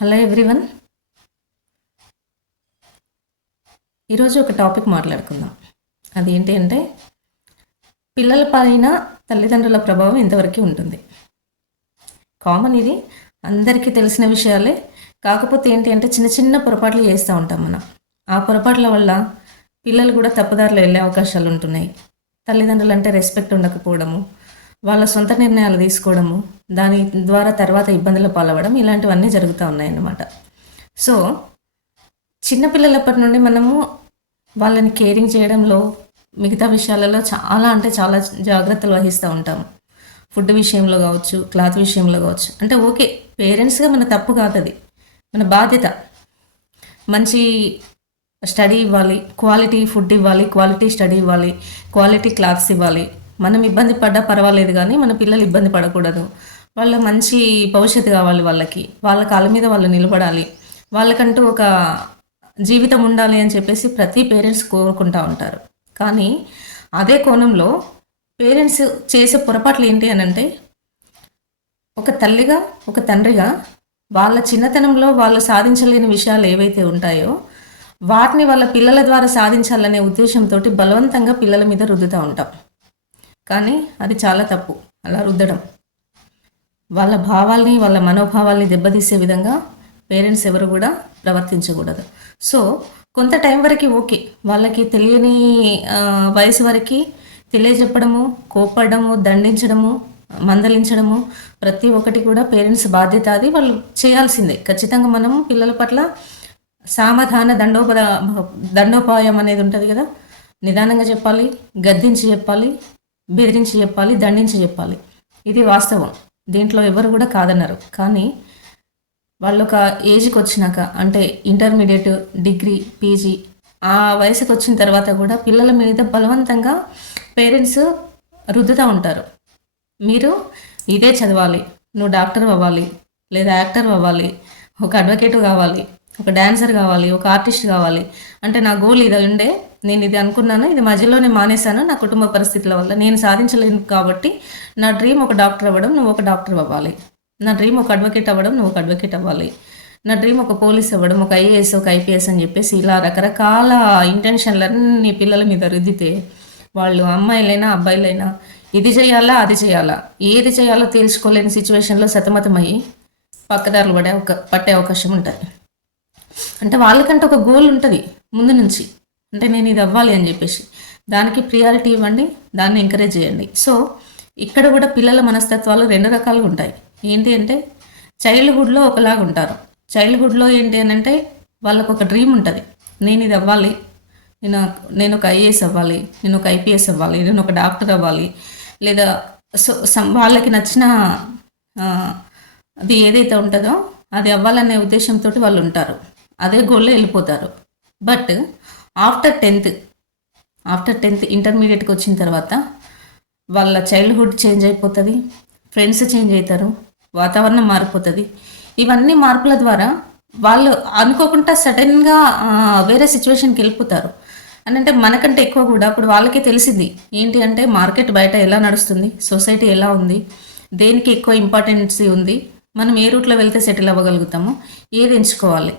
Hello everyone. ఈరోజు ఒక topic మాట్లాడుకుందాం. అదేంటి అంటే పిల్లల పైన తల్లిదండ్రుల ప్రభావం ఎంతవరకు ఉంటుంది. కామన్, ఇది అందరికీ తెలిసిన విషయాలే. కాకపోతే ఏంటి అంటే చిన్న చిన్న పొరపాట్లు చేస్తూ ఉంటాం మనం. ఆ పొరపాట్ల వల్ల పిల్లలు కూడా తప్పుదారిలో వెళ్ళే అవకాశాలు ఉంటున్నాయి. తల్లిదండ్రులు అంటే రెస్పెక్ట్ ఉండకపోవడము, వాళ్ళ సొంత నిర్ణయాలు తీసుకోవడము, దాని ద్వారా తర్వాత ఇబ్బందుల పాలవ్వడం, ఇలాంటివన్నీ జరుగుతూ ఉన్నాయన్నమాట. సో చిన్నపిల్లలప్పటి నుండి మనము వాళ్ళని కేరింగ్ చేయడంలో, మిగతా విషయాలలో చాలా అంటే చాలా జాగ్రత్తలు వహిస్తూ ఉంటాము. ఫుడ్ విషయంలో కావచ్చు, క్లాత్ విషయంలో కావచ్చు. అంటే ఓకే, పేరెంట్స్గా మన తప్పు కాదు, అది మన బాధ్యత. మంచి స్టడీ ఇవ్వాలి, క్వాలిటీ ఫుడ్ ఇవ్వాలి, క్వాలిటీ స్టడీ ఇవ్వాలి, క్వాలిటీ క్లాత్స్ ఇవ్వాలి. మనం ఇబ్బంది పడ్డా పర్వాలేదు, కానీ మన పిల్లలు ఇబ్బంది పడకూడదు. వాళ్ళ మంచి భవిష్యత్తు కావాలి, వాళ్ళ కాళ్ళ మీద వాళ్ళు నిలబడాలి, వాళ్ళకంటూ ఒక జీవితం ఉండాలి అని చెప్పేసి ప్రతి పేరెంట్స్ కోరుకుంటూ ఉంటారు. కానీ అదే కోణంలో పేరెంట్స్ చేసే పొరపాట్లు ఏంటి అని అంటే, ఒక తల్లిగా ఒక తండ్రిగా వాళ్ళ చిన్నతనంలో వాళ్ళు సాధించలేని విషయాలు ఏవైతే ఉంటాయో వాటిని వాళ్ళ పిల్లల ద్వారా సాధించాలనే ఉద్దేశంతో బలవంతంగా పిల్లల మీద రుద్దుతూ ఉంటాం. కానీ అది చాలా తప్పు. అలా రుద్దడం వాళ్ళ భావాల్ని, వాళ్ళ మనోభావాల్ని దెబ్బతీసే విధంగా పేరెంట్స్ ఎవరు కూడా ప్రవర్తించకూడదు. సో కొంత టైం వరకు ఓకే, వాళ్ళకి తెలియని వయసు వరకు తెలియజెప్పడము, కోప్పడము, దండించడము, మందలించడము, ప్రతి ఒక్కటి కూడా పేరెంట్స్ బాధ్యత. అది వాళ్ళు చేయాల్సిందే ఖచ్చితంగా. మనం పిల్లల పట్ల సామధాన దండోపాయం అనేది ఉంటుంది కదా. నిదానంగా చెప్పాలి, గద్దించి చెప్పాలి, బెదిరించి చెప్పాలి, దండించి చెప్పాలి. ఇది వాస్తవం, దీంట్లో ఎవరు కూడా కాదన్నారు. కానీ వాళ్ళు ఒక ఏజ్కి వచ్చినాక, అంటే ఇంటర్మీడియట్, డిగ్రీ, పీజీ ఆ వయసుకి వచ్చిన తర్వాత కూడా పిల్లల మీద బలవంతంగా పేరెంట్స్ రుద్దుతూ ఉంటారు. మీరు ఇదే చదవాలి, నువ్వు డాక్టర్ అవ్వాలి, లేదా యాక్టర్ అవ్వాలి, ఒక అడ్వకేట్ కావాలి, ఒక డాన్సర్ కావాలి, ఒక ఆర్టిస్ట్ కావాలి. అంటే నా గోల్ ఇది ఉండే, నేను ఇది అనుకున్నాను, ఇది మధ్యలోనే మానేశాను నా కుటుంబ పరిస్థితుల వల్ల, నేను సాధించలేను. కాబట్టి నా డ్రీమ్ ఒక డాక్టర్ అవ్వడం, నువ్వు ఒక డాక్టర్ అవ్వాలి. నా డ్రీమ్ ఒక అడ్వకేట్ అవ్వడం, నువ్వు ఒక అడ్వకేట్ అవ్వాలి. నా డ్రీమ్ ఒక పోలీస్ అవ్వడం, ఒక ఐఏఎస్, ఒక ఐపీఎస్ అని చెప్పేసి ఇలా రకరకాల ఇంటెన్షన్లన్నీ పిల్లల మీద రుద్దితే వాళ్ళు అమ్మాయిలైనా అబ్బాయిలైనా ఇది చేయాలా అది చేయాలా, ఏది చేయాలో తేల్చుకోలేని సిచ్యువేషన్లో సతమతమయ్యి పక్కదారులు పట్టే అవకాశం ఉంటుంది. అంటే వాళ్ళకంటే ఒక గోల్ ఉంటుంది ముందు నుంచి, అంటే నేను ఇది అవ్వాలి అని చెప్పేసి దానికి ప్రియారిటీ ఇవ్వండి, దాన్ని ఎంకరేజ్ చేయండి. సో ఇక్కడ కూడా పిల్లల మనస్తత్వాలు రెండు రకాలుగా ఉంటాయి. ఏంటి అంటే చైల్డ్హుడ్లో ఒకలాగా ఉంటారు. చైల్డ్హుడ్లో ఏంటి అని అంటే వాళ్ళకు ఒక డ్రీమ్ ఉంటుంది, నేను ఇది అవ్వాలి, నేను ఒక ఐఏఎస్ అవ్వాలి, నేను ఒక ఐపీఎస్ అవ్వాలి, నేను ఒక డాక్టర్ అవ్వాలి, లేదా సో వాళ్ళకి నచ్చిన అది ఏదైతే ఉంటుందో అది అవ్వాలనే ఉద్దేశంతో వాళ్ళు ఉంటారు, అదే గోల్లో వెళ్ళిపోతారు. బట్ ఆఫ్టర్ టెన్త్ ఇంటర్మీడియట్కి వచ్చిన తర్వాత వాళ్ళ చైల్డ్హుడ్ చేంజ్ అయిపోతుంది, ఫ్రెండ్స్ చేంజ్ అవుతారు, వాతావరణం మారిపోతుంది. ఇవన్నీ మార్పుల ద్వారా వాళ్ళు అనుకోకుండా సడన్గా వేరే సిచ్యువేషన్కి వెళ్ళిపోతారు. అని అంటే మనకంటే ఎక్కువ కూడా అప్పుడు వాళ్ళకే తెలిసింది ఏంటి అంటే మార్కెట్ బయట ఎలా నడుస్తుంది, సొసైటీ ఎలా ఉంది, దేనికి ఎక్కువ ఇంపార్టెన్సీ ఉంది, మనం ఏ రూట్లో వెళ్తే సెటిల్ అవ్వగలుగుతామో, ఏది ఎంచుకోవాలి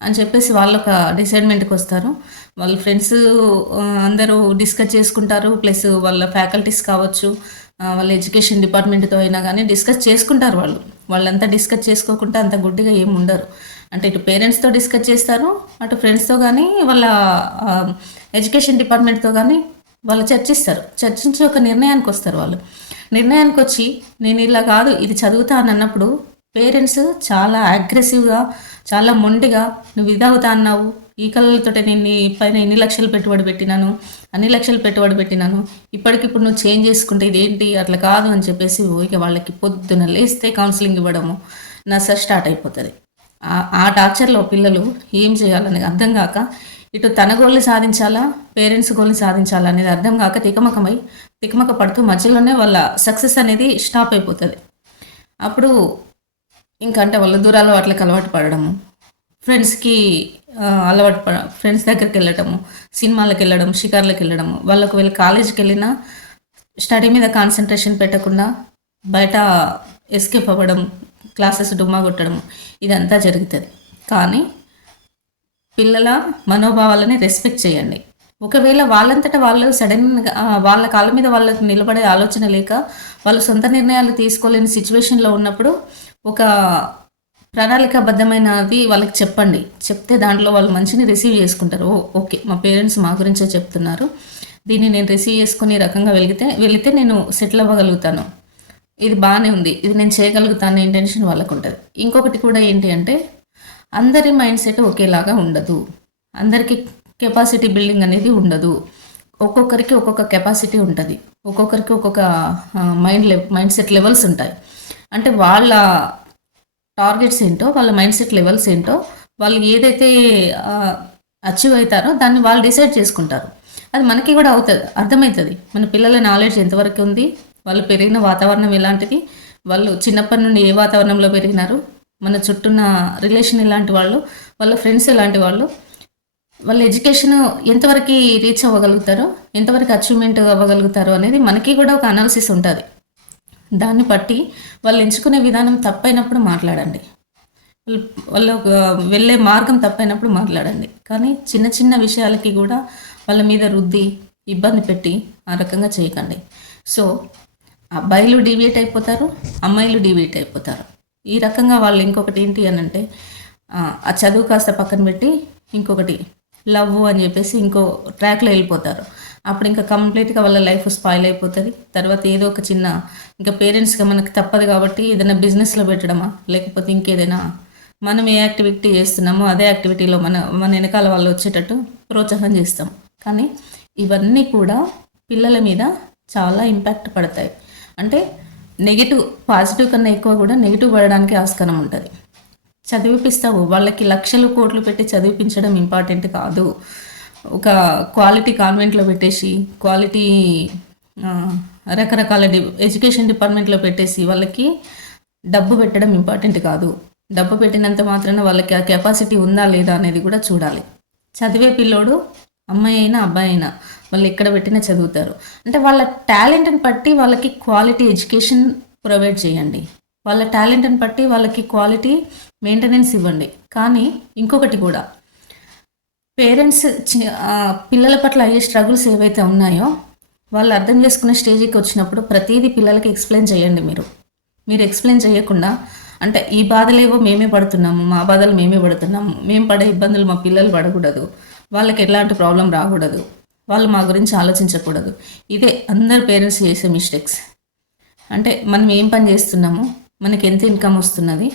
అని చెప్పేసి వాళ్ళు ఒక డిసైడ్మెంట్కి వస్తారు. వాళ్ళ ఫ్రెండ్స్ అందరూ డిస్కస్ చేసుకుంటారు, ప్లస్ వాళ్ళ ఫ్యాకల్టీస్ కావచ్చు, వాళ్ళ ఎడ్యుకేషన్ డిపార్ట్మెంట్తో అయినా కానీ డిస్కస్ చేసుకుంటారు. వాళ్ళంతా డిస్కస్ చేసుకోకుండా అంత గుడ్డిగా ఏమి ఉండరు. అంటే ఇటు పేరెంట్స్తో డిస్కస్ చేస్తారు, అటు ఫ్రెండ్స్తో కానీ వాళ్ళ ఎడ్యుకేషన్ డిపార్ట్మెంట్తో కానీ వాళ్ళు చర్చించి ఒక నిర్ణయానికి వస్తారు. నిర్ణయానికి వచ్చి నేను ఇలా కాదు ఇది చదువుతాను అన్నప్పుడు పేరెంట్స్ చాలా అగ్రెసివ్గా, చాలా మొండిగా, నువ్వు ఇది అవుతా అన్నావు, ఈ కళలతో నేను నీ పైన ఎన్ని లక్షలు పెట్టుబడి పెట్టినాను, అన్ని లక్షలు పెట్టుబడి పెట్టినాను, ఇప్పటికిప్పుడు నువ్వు చేంజ్ చేసుకుంటే ఇదేంటి అట్లా కాదు అని చెప్పేసి ఇక వాళ్ళకి పొద్దున లేస్తే కౌన్సిలింగ్ ఇవ్వడము నర్సర్ స్టార్ట్ అయిపోతుంది. ఆ టార్చర్లో పిల్లలు ఏం చేయాలని అర్థం కాక, ఇటు తన గోల్ని సాధించాలా, పేరెంట్స్ గోల్ని సాధించాలా అనేది అర్థం కాక తికమక పడుతూ మధ్యలోనే వాళ్ళ సక్సెస్ అనేది స్టాప్ అయిపోతుంది. అప్పుడు ఇంకా అంటే వాళ్ళు దూరాలు వాటికి అలవాటు పడడము, ఫ్రెండ్స్కి ఫ్రెండ్స్ దగ్గరికి వెళ్ళటము, సినిమాలకు వెళ్ళడం, షికార్లకు వెళ్ళడము, వాళ్ళకు వెళ్ళి కాలేజీకి వెళ్ళినా స్టడీ మీద కాన్సన్ట్రేషన్ పెట్టకుండా బయట ఎస్కేప్ అవ్వడం, క్లాసెస్ డుమ్మా కొట్టడము ఇదంతా జరుగుతుంది. కానీ పిల్లల మనోభావాలని రెస్పెక్ట్ చేయండి. ఒకవేళ వాళ్ళంతట వాళ్ళు సడన్గా వాళ్ళ కాళ్ళ మీద వాళ్ళకి నిలబడే ఆలోచన లేక వాళ్ళు సొంత నిర్ణయాలు తీసుకోలేని సిచ్యువేషన్లో ఉన్నప్పుడు ఒక ప్రణాళికాబద్ధమైనది వాళ్ళకి చెప్పండి. చెప్తే దాంట్లో వాళ్ళు మంచిని రిసీవ్ చేసుకుంటారు. ఓకే, మా పేరెంట్స్ మా గురించే చెప్తున్నారు, దీన్ని నేను రిసీవ్ చేసుకుని ఈ రకంగా వెళితే నేను సెటిల్ అవ్వగలుగుతాను, ఇది బాగానే ఉంది, ఇది నేను చేయగలుగుతాను ఇంటెన్షన్ వాళ్ళకు ఉంటుంది. ఇంకొకటి కూడా ఏంటి అంటే అందరి మైండ్ సెట్ ఒకేలాగా ఉండదు. అందరికీ కెపాసిటీ బిల్డింగ్ అనేది ఉండదు. ఒక్కొక్కరికి ఒక్కొక్క కెపాసిటీ ఉంటుంది. ఒక్కొక్కరికి ఒక్కొక్క మైండ్ సెట్ లెవెల్స్ ఉంటాయి. అంటే వాళ్ళ టార్గెట్స్ ఏంటో, వాళ్ళ మైండ్ సెట్ లెవెల్స్ ఏంటో, వాళ్ళు ఏదైతే అచీవ్ అవుతారో దాన్ని వాళ్ళు డిసైడ్ చేసుకుంటారు. అది మనకి కూడా అర్థమవుతుంది. మన పిల్లల నాలెడ్జ్ ఎంతవరకు ఉంది, వాళ్ళు పెరిగిన వాతావరణం ఎలాంటిది, వాళ్ళు చిన్నప్పటి నుండి ఏ వాతావరణంలో పెరిగినారు, మన చుట్టూన్న రిలేషన్ ఎలాంటి వాళ్ళు, వాళ్ళ ఫ్రెండ్స్ ఎలాంటి వాళ్ళు, వాళ్ళ ఎడ్యుకేషన్ ఎంతవరకు రీచ్ అవ్వగలుగుతారో, ఎంతవరకు అచీవ్మెంట్ అవ్వగలుగుతారో అనేది మనకి కూడా ఒక అనాలిసిస్ ఉంటుంది. దాన్ని బట్టి వాళ్ళు ఎంచుకునే విధానం తప్పైనప్పుడు మాట్లాడండి, వాళ్ళు వెళ్ళే మార్గం తప్పైనప్పుడు మాట్లాడండి. కానీ చిన్న చిన్న విషయాలకి కూడా వాళ్ళ మీద రుద్ది ఇబ్బంది పెట్టి ఆ రకంగా చేయకండి. సో అబ్బాయిలు డీవియేట్ అయిపోతారు, అమ్మాయిలు డీవియేట్ అయిపోతారు. ఈ రకంగా వాళ్ళు ఇంకొకటి ఏంటి అని అంటే ఆ చదువు కాస్త పక్కన పెట్టి ఇంకొకటి లవ్ అని చెప్పేసి ఇంకో ట్రాక్లో వెళ్ళిపోతారు. అప్పుడు ఇంకా కంప్లీట్గా వాళ్ళ లైఫ్ స్పాయిల్ అయిపోతుంది. తర్వాత ఏదో ఒక చిన్న ఇంకా పేరెంట్స్గా మనకి తప్పదు కాబట్టి ఏదైనా బిజినెస్లో పెట్టడమా, లేకపోతే ఇంకేదైనా మనం ఏ యాక్టివిటీ చేస్తున్నామో అదే యాక్టివిటీలో మన వెనకాల వాళ్ళు వచ్చేటట్టు ప్రోత్సాహం చేస్తాం. కానీ ఇవన్నీ కూడా పిల్లల మీద చాలా ఇంపాక్ట్ పడతాయి. అంటే నెగిటివ్, పాజిటివ్ కన్నా ఎక్కువ కూడా నెగిటివ్ పడడానికి ఆస్కారం ఉంటుంది. చదివిపిస్తావు, వాళ్ళకి లక్షలు కోట్లు పెట్టి చదివిపించడం ఇంపార్టెంట్ కాదు. ఒక క్వాలిటీ కాన్వెంట్లో పెట్టేసి, క్వాలిటీ రకరకాల ఎడ్యుకేషన్ డిపార్ట్మెంట్లో పెట్టేసి వాళ్ళకి డబ్బు పెట్టడం ఇంపార్టెంట్ కాదు. డబ్బు పెట్టినంత మాత్రాన వాళ్ళకి ఆ కెపాసిటీ ఉందా లేదా అనేది కూడా చూడాలి. చదివే పిల్లోడు అమ్మాయి అయినా అబ్బాయి అయినా వాళ్ళు ఎక్కడ పెట్టినా చదువుతారు. అంటే వాళ్ళ టాలెంట్ని బట్టి వాళ్ళకి క్వాలిటీ ఎడ్యుకేషన్ ప్రొవైడ్ చేయండి. వాళ్ళ టాలెంట్ని బట్టి వాళ్ళకి క్వాలిటీ మెయింటెనెన్స్ ఇవ్వండి. కానీ ఇంకొకటి కూడా, పేరెంట్స్ పిల్లల పట్ల అయ్యే స్ట్రగుల్స్ ఏవైతే ఉన్నాయో వాళ్ళు అర్థం చేసుకునే స్టేజ్కి వచ్చినప్పుడు ప్రతిదీ పిల్లలకి ఎక్స్ప్లెయిన్ చేయండి. మీరు ఎక్స్ప్లెయిన్ చేయకుండా అంటే ఈ బాధలేవో మేమే పడుతున్నాము, మా బాధలు మేమే పడుతున్నాము, మేము పడే ఇబ్బందులు మా పిల్లలు పడకూడదు, వాళ్ళకి ఎలాంటి ప్రాబ్లం రాకూడదు, వాళ్ళు మా గురించి ఆలోచించకూడదు. ఇదే అందరు పేరెంట్స్ చేసే మిస్టేక్స్. అంటే మనం ఏం పని చేస్తున్నాము, మనకి ఎంత ఇన్కమ్ వస్తున్నది,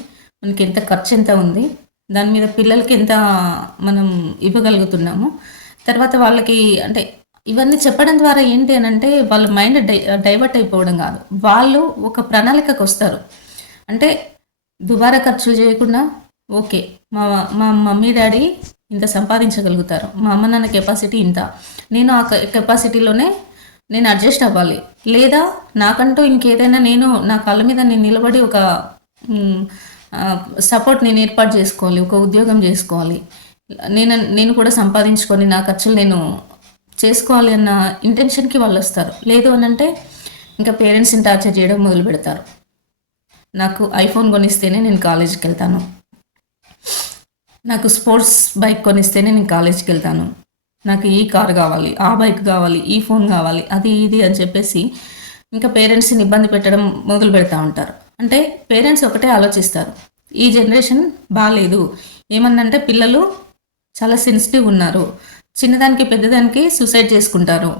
మనకి ఎంత ఖర్చు ఎంత ఉంది, దాని మీద పిల్లలకి ఎంత మనం ఇవ్వగలుగుతున్నాము, తర్వాత వాళ్ళకి అంటే ఇవన్నీ చెప్పడం ద్వారా ఏంటి అని అంటే వాళ్ళ మైండ్ డైవర్ట్ అయిపోవడం కాదు, వాళ్ళు ఒక ప్రణాళికకు వస్తారు. అంటే దుబారా ఖర్చులు చేయకుండా ఓకే మా మా మమ్మీ డాడీ ఇంత సంపాదించగలుగుతారు, మా అమ్మ నాన్న కెపాసిటీ ఇంత, నేను ఆ కెపాసిటీలోనే నేను అడ్జస్ట్ అవ్వాలి, లేదా నాకంటూ ఇంకేదైనా నేను నా కాళ్ళ మీద నేను నిలబడి ఒక సపోర్ట్ నేను ఏర్పాటు చేసుకోవాలి, ఒక ఉద్యోగం చేసుకోవాలి, నేను కూడా సంపాదించుకొని నా ఖర్చులు నేను చేసుకోవాలి అన్న ఇంటెన్షన్కి వాళ్ళు వస్తారు. లేదు అని అంటే ఇంకా పేరెంట్స్ని టార్చర్ చేయడం మొదలు పెడతారు. నాకు ఐఫోన్ కొనిస్తేనే నేను కాలేజీకి వెళ్తాను, నాకు స్పోర్ట్స్ బైక్ కొనిస్తేనే నేను కాలేజీకి వెళ్తాను, నాకు ఈ కార్ కావాలి, ఆ బైక్ కావాలి, ఈ ఫోన్ కావాలి, అది ఇది అని చెప్పేసి ఇంకా పేరెంట్స్ని ఇబ్బంది పెట్టడం మొదలు పెడతా ఉంటారు. అంటే పేరెంట్స్ ఒకటే ఆలోచిస్తారు, ఈ జనరేషన్ బాగాలేదు, ఏమన్నంటే పిల్లలు చాలా సెన్సిటివ్ ఉన్నారు, చిన్నదానికి పెద్దదానికి సూసైడ్ చేసుకుంటారు,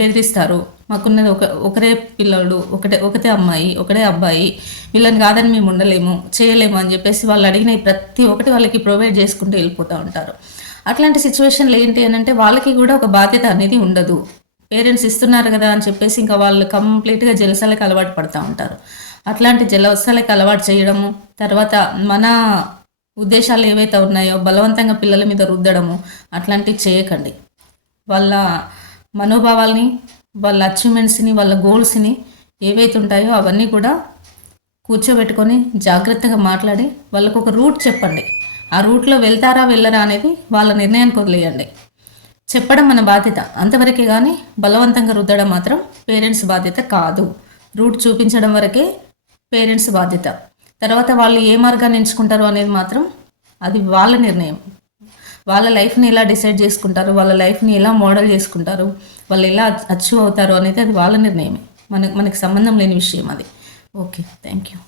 బెదిరిస్తారు, మాకున్నది ఒకరే పిల్లడు, ఒకటే అమ్మాయి, ఒకటే అబ్బాయి, వీళ్ళని కాదని మేము ఉండలేము, చేయలేము అని చెప్పేసి వాళ్ళు అడిగిన ప్రతి ఒక్కటి వాళ్ళకి ప్రొవైడ్ చేసుకుంటూ వెళ్ళిపోతూ ఉంటారు. అట్లాంటి సిచ్యువేషన్లు ఏంటి అని అంటే వాళ్ళకి కూడా ఒక బాధ్యత అనేది ఉండదు. పేరెంట్స్ ఇస్తున్నారు కదా అని చెప్పేసి ఇంకా వాళ్ళు కంప్లీట్గా జలసాలకు అలవాటు పడుతూ ఉంటారు. అట్లాంటి జలసాలకు అలవాటు చేయడము, తర్వాత మన ఉద్దేశాలు ఏవైతే ఉన్నాయో బలవంతంగా పిల్లల మీద రుద్దడము అట్లాంటివి చేయకండి. వాళ్ళ మనోభావాల్ని, వాళ్ళ అచీవ్మెంట్స్ని, వాళ్ళ గోల్స్ని ఏవైతే ఉంటాయో అవన్నీ కూడా కూర్చోబెట్టుకొని జాగ్రత్తగా మాట్లాడి వాళ్ళకు ఒక రూట్ చెప్పండి. ఆ రూట్లో వెళ్తారా వెళ్ళరా అనేది వాళ్ళ నిర్ణయానికి వదిలేయండి. చెప్పడం మన బాధ్యత అంతవరకే, కానీ బలవంతంగా రుద్దడం మాత్రం పేరెంట్స్ బాధ్యత కాదు. రూట్ చూపించడం వరకే పేరెంట్స్ బాధ్యత. తర్వాత వాళ్ళు ఏ మార్గాన్ని ఎంచుకుంటారు అనేది మాత్రం అది వాళ్ళ నిర్ణయం. వాళ్ళ లైఫ్ని ఎలా డిసైడ్ చేసుకుంటారు, వాళ్ళ లైఫ్ని ఎలా మోడల్ చేసుకుంటారు, వాళ్ళు ఎలా అచీవ్ అవుతారు అనేది అది వాళ్ళ నిర్ణయమే. మనకి సంబంధం లేని విషయం అది. Okay, thank you.